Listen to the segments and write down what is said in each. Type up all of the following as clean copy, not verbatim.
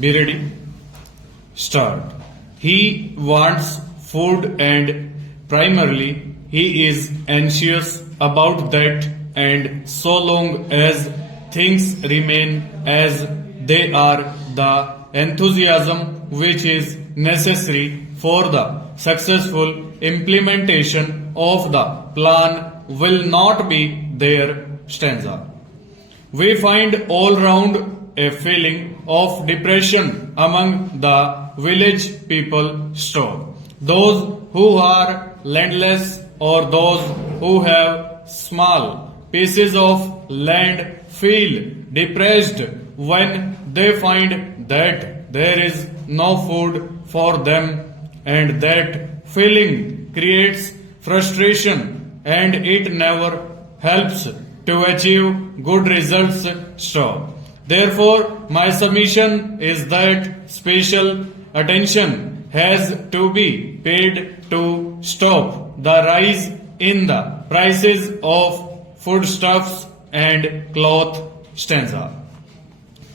Be ready. Start. He wants food and primarily he is anxious about that, and so long as things remain as they are, the enthusiasm which is necessary for the successful implementation of the plan will not be there. Stanza. We find all round a feeling of depression among the village people store. Those who are landless or those who have small pieces of land feel depressed when they find that there is no food for them, and that feeling creates frustration and it never helps to achieve good results. Stop. Therefore, my submission is that special attention has to be paid to stop the rise in the prices of foodstuffs and cloth. Stanza.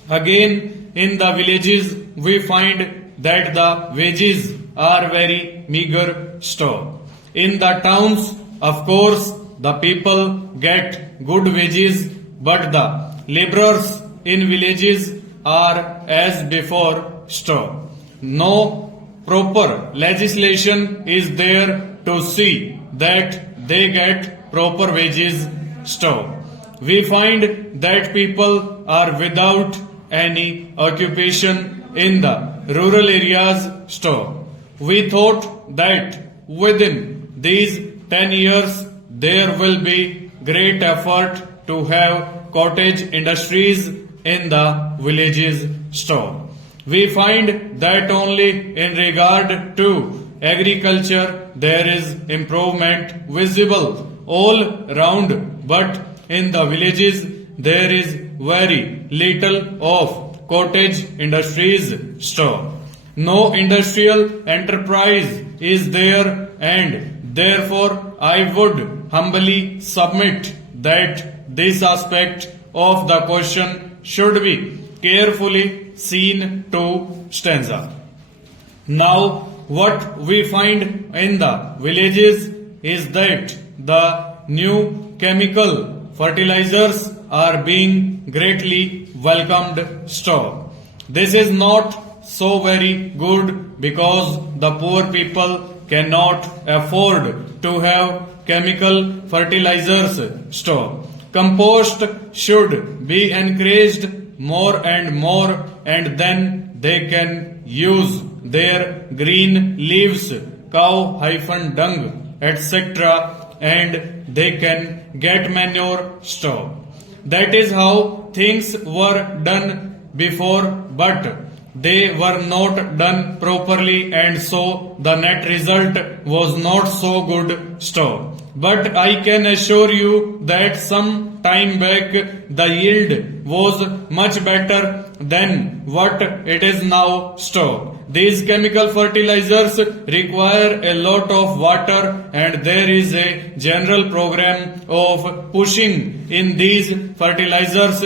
Again, in the villages, we find that the wages are very meager. Stop. In the towns, of course, the people get good wages, but the laborers in villages are as before. Stop. No proper legislation is there to see that they get proper wages. Stop. We find that people are without any occupation in the rural areas. Stop. We thought that within these 10 years there will be great effort to have cottage industries in the villages. Stop. We find that only in regard to agriculture there is improvement visible all round, but in the villages there is very little of cottage industries. Stop. No industrial enterprise is there, and therefore I would humbly submit that this aspect of the question should be carefully seen to. Stanza. Now, what we find in the villages is that the new chemical fertilizers are being greatly welcomed. Stop. This is not so very good because the poor people cannot afford to have chemical fertilizers. Stop. Compost should be encouraged more and more, and then they can use their green leaves, cow-dung, etc., and they can get manure. Stop. That is how things were done before, but they were not done properly, and so the net result was not so good. Stop. But I can assure you that some time back the yield was much better than what it is now. Stop. These chemical fertilizers require a lot of water, and there is a general program of pushing in these fertilizers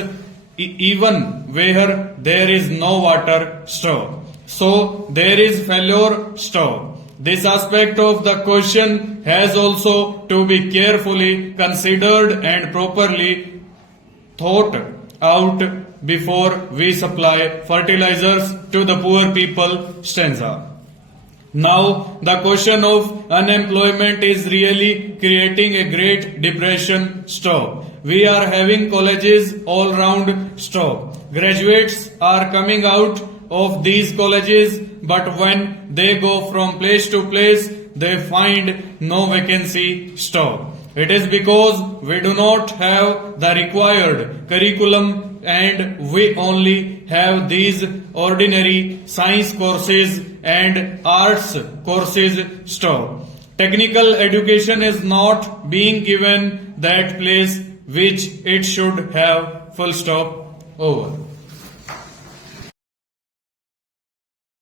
even where there is no water. Stop. So there is failure. Stop. This aspect of the question has also to be carefully considered and properly thought out before we supply fertilizers to the poor people. Stanza. Now, the question of unemployment is really creating a great depression. Stop. We are having colleges all round. Stop. Graduates are coming out of these colleges, but when they go from place to place, they find no vacancy. Stop. It is because we do not have the required curriculum, and we only have these ordinary science courses and arts courses. Stop. Technical education is not being given that place which it should have. Full stop. Over.